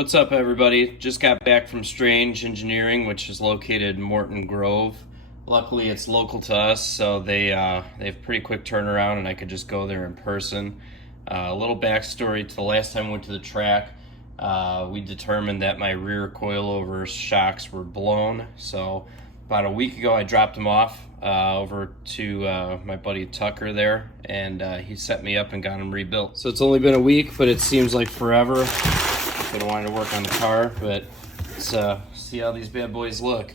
What's up, everybody? Just got back from Strange Engineering, which is located in Morton Grove. Luckily, it's local to us, so they have pretty quick turnaround, and I could just go there in person. A little backstory to the last time I went to the track. We determined that my rear coilover shocks were blown, so about a week ago I dropped them off over to my buddy Tucker there, and he set me up and got them rebuilt. So it's only been a week, but it seems like forever. Been wanting to work on the car, but let's see how these bad boys look.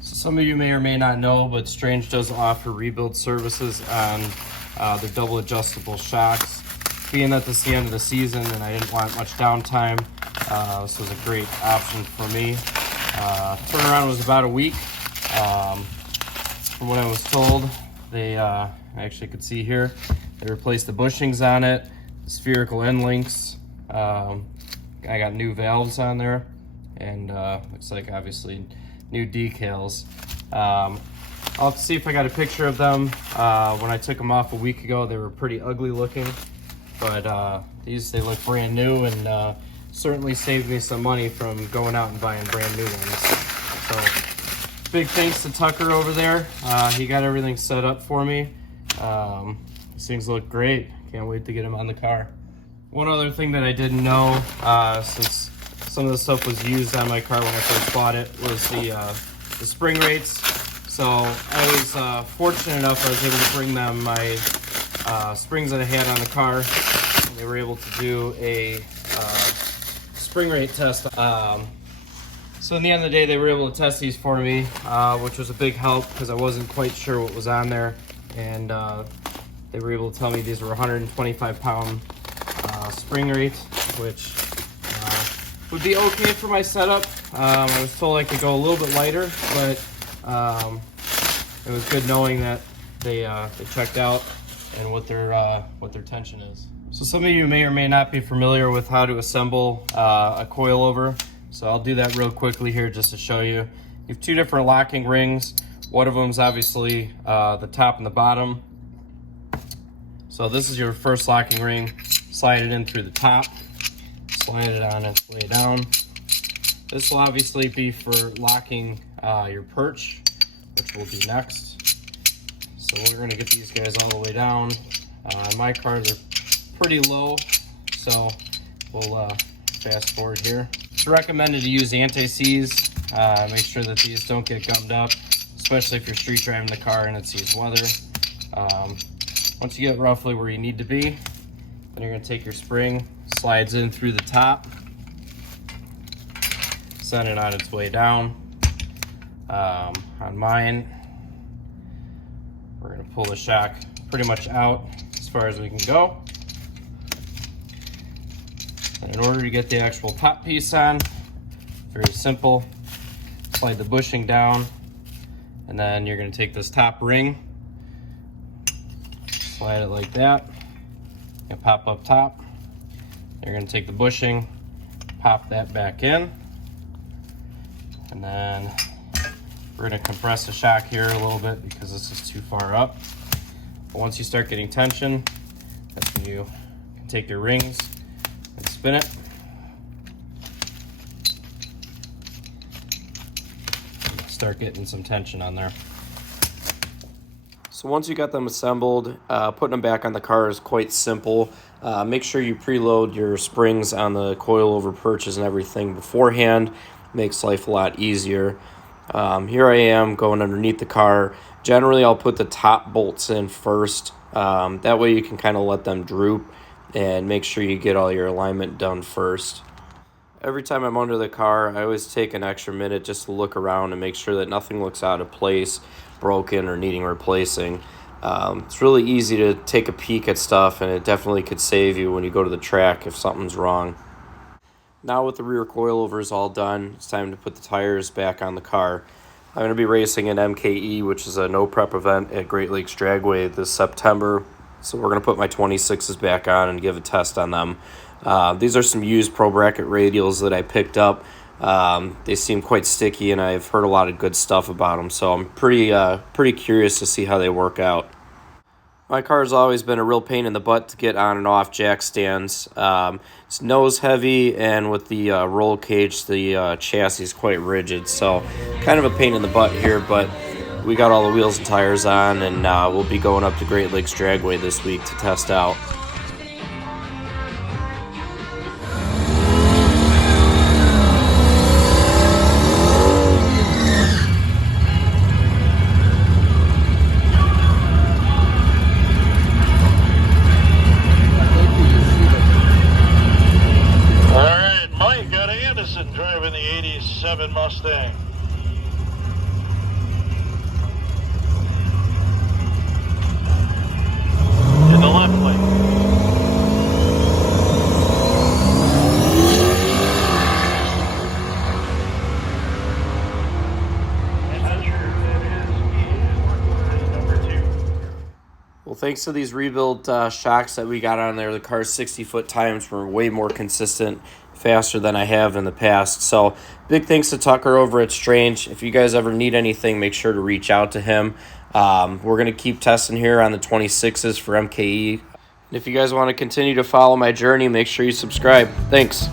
So some of you may or may not know, but Strange does offer rebuild services on their double adjustable shocks. Being that this is the end of the season and I didn't want much downtime, this was a great option for me. Turnaround was about a week. From what I was told, they actually could see here, they replaced the bushings on it, the spherical end links. I got new valves on there, and looks like obviously new decals. I'll have to see if I got a picture of them. When I took them off a week ago, they were pretty ugly looking, but they look brand new, and certainly saved me some money from going out and buying brand new ones. So big thanks to Tucker over there. He got everything set up for me. These things look great. Can't wait to get them on the car. One other thing that I didn't know, since some of the stuff was used on my car when I first bought it, was the spring rates. So I was fortunate enough I was able to bring them my springs that I had on the car, and they were able to do a spring rate test. So in the end of the day, they were able to test these for me, which was a big help because I wasn't quite sure what was on there. And they were able to tell me these were 125-pound spring rates, which would be okay for my setup. I was told I could go a little bit lighter, but it was good knowing that they checked out and what their tension is. So some of you may or may not be familiar with how to assemble a coilover. So I'll do that real quickly here just to show you. You have two different locking rings. One of them is obviously the top and the bottom. So this is your first locking ring. Slide it in through the top. Slide it on its way down. This will obviously be for locking your perch, which will be next. So we're going to get these guys all the way down. On my car, they're pretty low, so we'll fast forward here. It's recommended to use anti-seize. Make sure that these don't get gummed up, especially if you're street driving the car and it sees weather. Once you get roughly where you need to be, then you're going to take your spring, slides in through the top, send it on its way down. On mine, we're going to pull the shock pretty much out as far as we can go. And in order to get the actual top piece on, very simple. Slide the bushing down, and then you're going to take this top ring, slide it like that, and pop up top. You're going to take the bushing, pop that back in, and then we're going to compress the shock here a little bit because this is too far up. But once you start getting tension, that's when you can take your rings and spin it. Start getting some tension on there. So once you got them assembled, putting them back on the car is quite simple. Make sure you preload your springs on the coilover perches and everything beforehand. Makes life a lot easier. Here I am going underneath the car. Generally, I'll put the top bolts in first. That way you can kind of let them droop and make sure you get all your alignment done first. Every time I'm under the car, I always take an extra minute just to look around and make sure that nothing looks out of place, broken, or needing replacing. It's really easy to take a peek at stuff, and it definitely could save you when you go to the track if something's wrong. Now with the rear coilovers all done, it's time to put the tires back on the car. I'm going to be racing an MKE, which is a no prep event at Great Lakes Dragway this September. So we're going to put my 26s back on and give a test on them. These are some used Pro Bracket radials that I picked up. They seem quite sticky, and I've heard a lot of good stuff about them, so I'm pretty curious to see how they work out. My car's always been a real pain in the butt to get on and off jack stands. It's nose heavy, and with the roll cage, the chassis is quite rigid, so kind of a pain in the butt here, but we got all the wheels and tires on, and we'll be going up to Great Lakes Dragway this week to test out. Driving the 87 Mustang. In the left lane. Well, thanks to these rebuilt shocks that we got on there, the car's 60-foot times were way more consistent, faster than I have in the past. So big thanks to Tucker over at Strange. If you guys ever need anything, make sure to reach out to him. We're going to keep testing here on the 26s for MKE. And if you guys want to continue to follow my journey, make sure you subscribe. Thanks.